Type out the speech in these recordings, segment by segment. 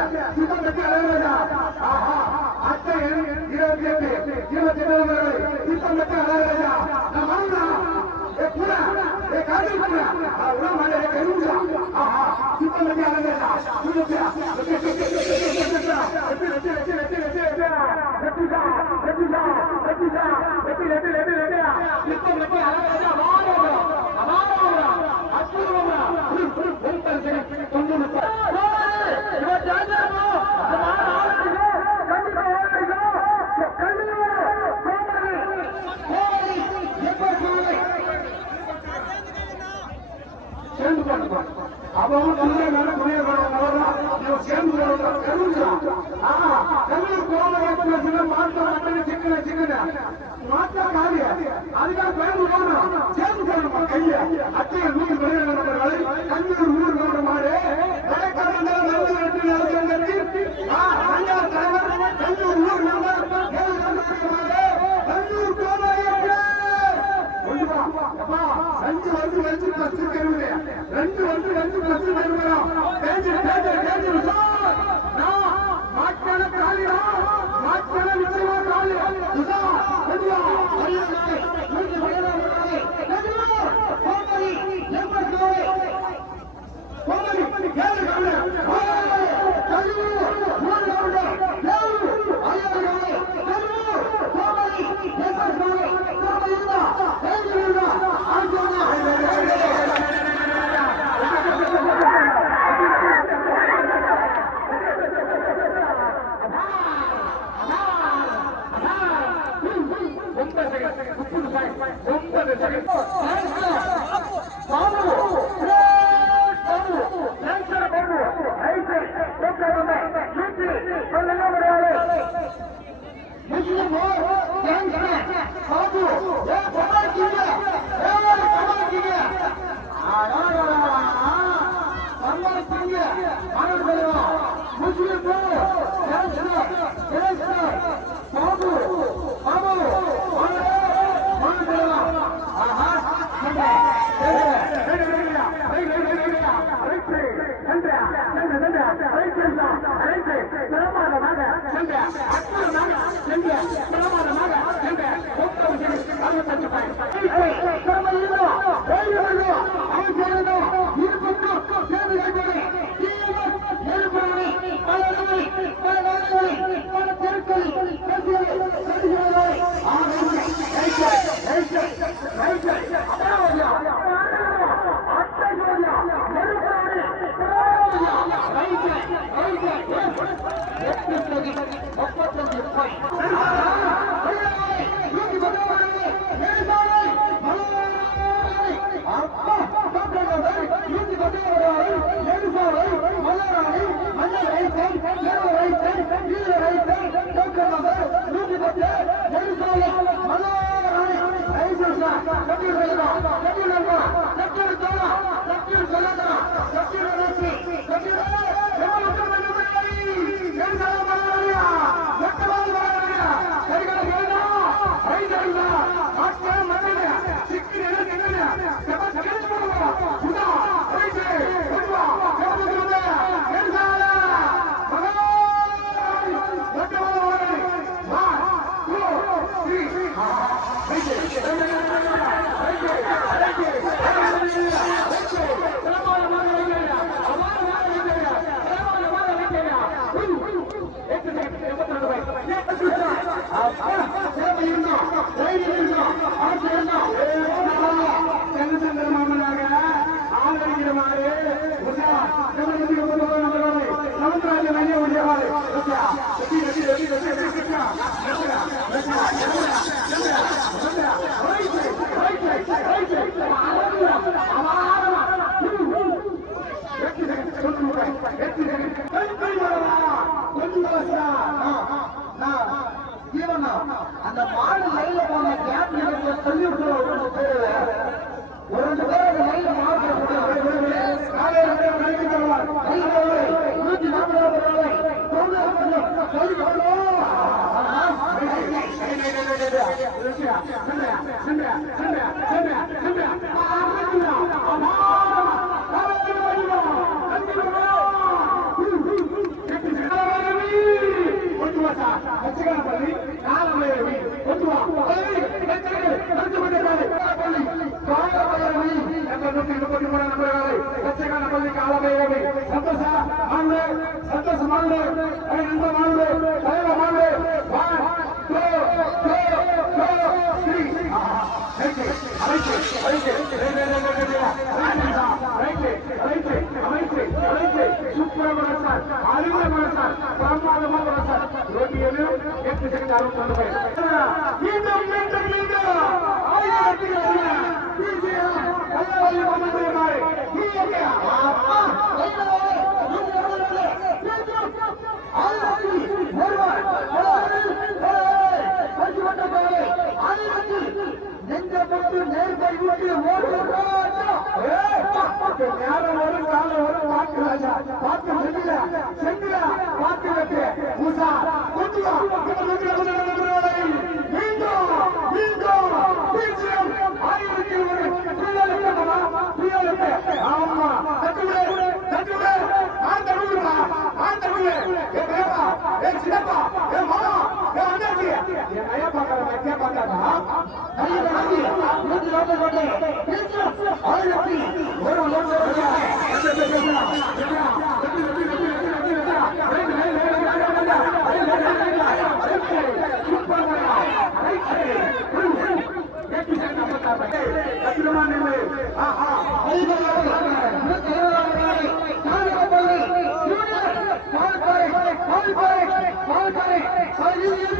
ಸಿದ್ಧತೆ ಅಳವಡಿಸ ಅಷ್ಟೇ ಇರೋ ಬಿಜೆಪಿ ಇರೋ ಜನಗಳು ಸಿದ್ಧತೆ ಅಳವಡಿಸ ನಮ್ಮನ್ನ ಪುರ ಕಾಡಿ ಪುರ ಉಳ ಮಾಡಿ ಕೈ ಸಿದ್ಧತೆ ಅಳವಡಿಸ 안 좋냐? அழைத்து என்ற அழைத்து அழைத்து பிரமாதமாக என்ற அற்புதமாக என்ற பிரமாதமாக என்ற பல தெருக்களில் பேசுகிறேன் நூற்றி பத்து ஆ 是啊，是啊。மீண்டும் மீண்டும் மீண்டும் ஆயிரத்தி நெஞ்சப்பட்டு ஓட்டு நேரம் வரும் காலம் வரும் பார்த்து ராஜா. பார்த்து செல்ல செல்ல பார்த்து வெட்டு. உஷா மீண்டும் மீண்டும் பூஜ்ஜியம் ஆயிரத்தி ஒரு ஆமா தட்டுவிடு தட்டுவிடு நான் தட்டுவிடுமா நான் தட்டுவிடு ஏ ஏ சின்னப்பா ஏ नया पकड़ा था क्या पकड़ा था हरी गांधी युद्ध लड़ते लड़ते हर व्यक्ति वो लोग हो गया है ऐसे ऐसे देखना देखना देखना देखना देखना अरे नहीं नहीं नहीं नहीं नहीं अरे नहीं नहीं नहीं अरे चुप पर बना अरे एक दूसरे का पता है अतिरमा ने में हाँ हाँ हरी गांधी लड़ रहा है मैं कह रहा हूँ कहानी को बोल रही जूनियर कॉल करे कॉल करे कॉल करे और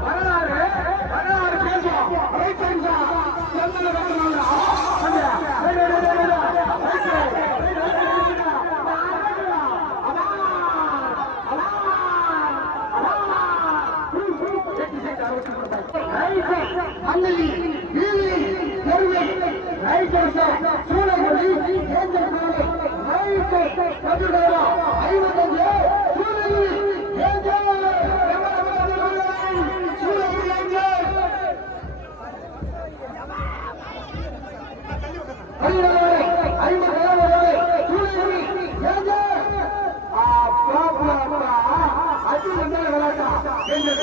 வரலாறு. வரலாறு பேசுவோம் வீதி ஏஞ்சல் ஐம்பத்தஞ்சு விளையாட்டா ஏஞ்சல்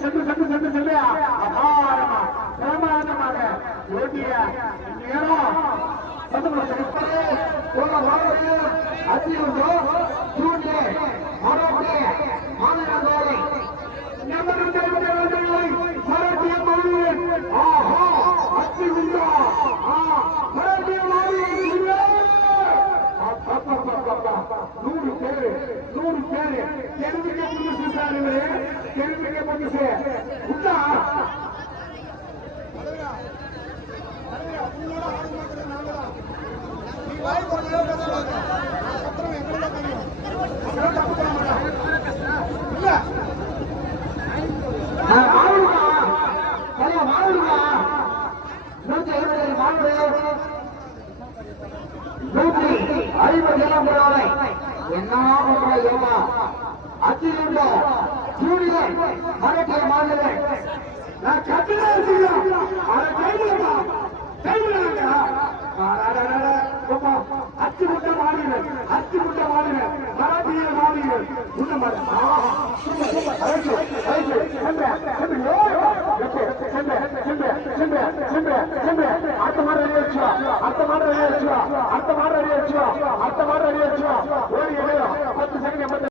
சென்று சென்று சென்று சென்று அபாரமா பிரமாண்டமாக ஓட்டிய நேரம் போன வாரத்தில் அதிகந்தோ ஜூன்லே மரோட்டே மாநிலந்தோரை மராட்டிய மொழியில் ஆஹா அத்தி உண்டா ஆ மராட்டிய மொழியில் நூறு பேரு நூறு பேரு. எதுக்கு சார் இவரு தெரிவிக்க புதுசு உண்டா? மாவுடா சரியா மாவுடா நூற்றி என்ன ஏமா அச்சிருந்த ஜூனியர் மரட்டிய மாணவன் நான் கட்டுதான் செய்யலாம் அதை கைவிடா கைவிடாங்க அச்சு முட்டை மாடுகள் அச்சு முட்டை மாடுகள் மராட்டிய உள்ள அடுத்த மாதிரி ரெடி வச்சுவா அடுத்த மாதிரி ரெடி வச்சுவா அடுத்த மாதிரி ரெடி வச்சுவா அடுத்த மாதிரி ரெடி வச்சுவா ஓடி